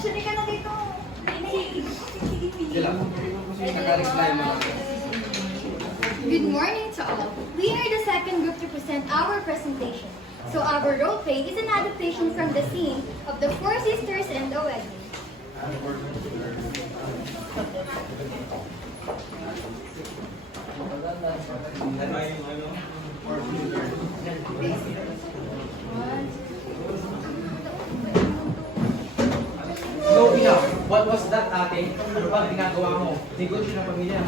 Actually ka na dito. Sila. Nagka-reply mo. Good morning to all. We are the second group to present our presentation. So our role play is an adaptation from the scene of the Four Sisters and the Wedding. No, Ina, what was that, ate? Ano ba ginagawa mo? Negosyo ng pamilya.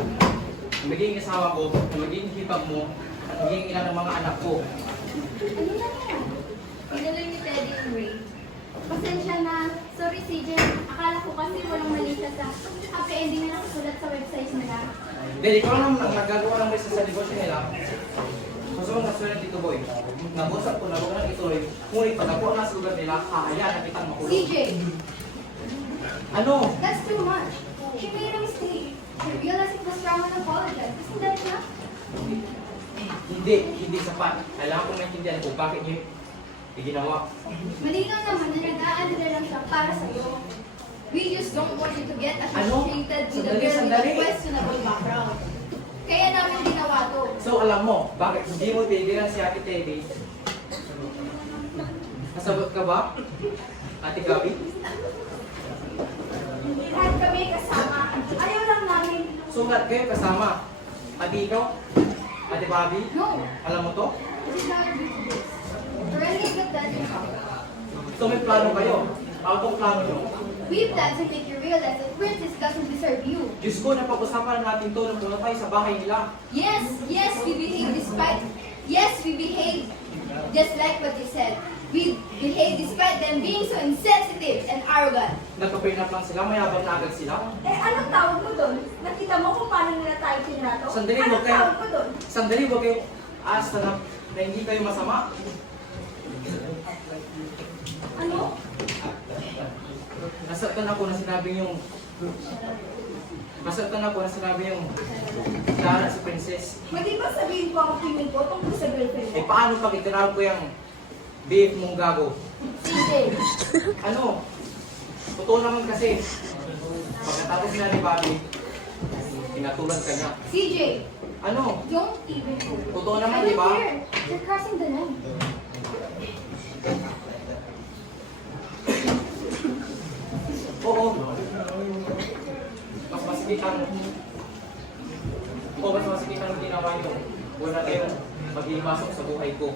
Magiging asawa ko, magiging hipag mo, at magiging ina ng mga anak ko. Ano na yan? Pinaloy ni Teddy and Ray. Pasensya na. Sorry, CJ. Akala ko kasi walang mali sa happy ending na nakasulat sa website nila. Dahil ikaw lang ang nagagawa ng mesa sa negosyo nila. Gusto mong nasulat dito, boy. Nag-usap ko na huwag na ituloy. Ngunit pag ako ang nasa lugar nila, hahayaan na kitang makulong. CJ! Ano? That's too much. She made a mistake. She realized it was wrong and apologized. Isn't that enough? Hindi sapat. Kailangan kong maintindihan kung bakit niyo iginawa. Malinaw naman na nag-aalala lang siya para sa'yo. We just don't want you to get associated with a girl with a questionable background. Kaya namin ginawa to. So alam mo, bakit hindi mo tigilan si Ate Teddy? Kasabot ka ba? Ate Gabi? Hindi lahat kami kasama. Ayaw lang namin. Sugat kayo kasama. Ate ikaw? Ate Bobby? No, Alam mo to? this is not a business. Or any of that in So may plano kayo. Anong plano nyo? We plan to make you realize that Princess doesn't deserve you. Diyos ko, napag-usapan natin to nung pumunta tayo sa bahay nila. Yes, we behave just like what you said. We behave despite them being so insensitive and arrogant. Nagpa-prenup lang sila, mayabang na agad sila. Eh, anong tawag mo doon? Nakita mo kung paano nila tayo tinrato? Sandali, Anong huwag kayo. tawag mo doon? Sandali, huwag kayong aasta na hindi kayo masama. Ano? Nasaktan ako na sinabi yung Clara si Princess. Hindi ba sabihin ko ang opinion ko tungkol sa girlfriend mo? Eh paano pag itinawag ko yung beef mong gago? CJ, Ano? Totoo naman kasi. Pagkatapos na ni Bobby, pinatulan ka niya. CJ, Ano? don't even go. Totoo naman, I di ba? don't care. You're crossing the line. Oo. Mas masikitang ginawa niyo. Wala kayong mag-imasok sa buhay ko.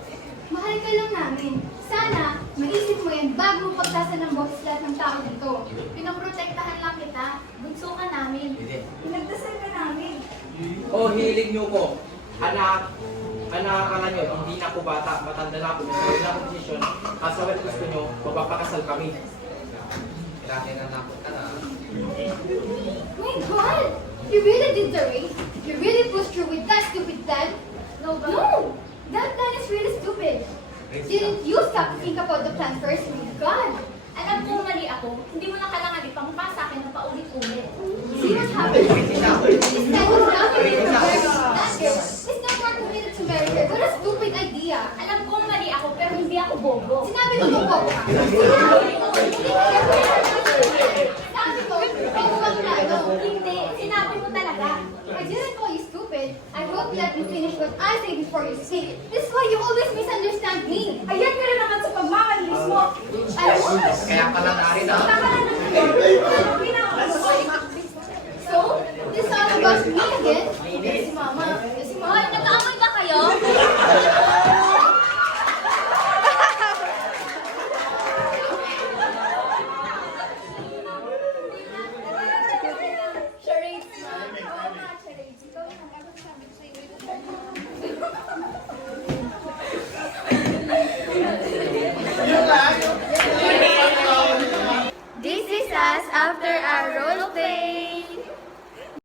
Mahal ka lang namin. Sana, maisip mo yan bago mo pagtasa ng boses lahat ng tao dito. Pinoprotektahan lang kita. Bunso ka namin. Pinagdasal ka namin. O hilig niyo ko. Anak ka niyo, hindi na ako bata. Matanda na ako. May sarili na akong desisyon. Kasawat gusto niyo, magpapakasal kami. My God! You really did the race? You really pushed through with that stupid plan? No! That plan is really stupid. Didn't you stop to think about the plan first? My God! Alam kong mali ako, hindi mo na kailangan ipangpa sa akin ng paulit-ulit. See what happened? This man is not committed to marry that girl. He's not more committed to marry her. What a stupid idea! Alam kong mali ako, pero hindi ako bobo. Sinabi mo bobo ka. Sinabi mo, hindi ka Sabi mo, bobo ka plano. Hindi, sinabi mo talaga. I didn't call you stupid. I hope you let me finish what I say before you speak. This is why you always misunderstand me. Ayan ka rin naman sa pagmamalis mo. I was. Kaya pala narito. So, this is all about me again. Si Mama.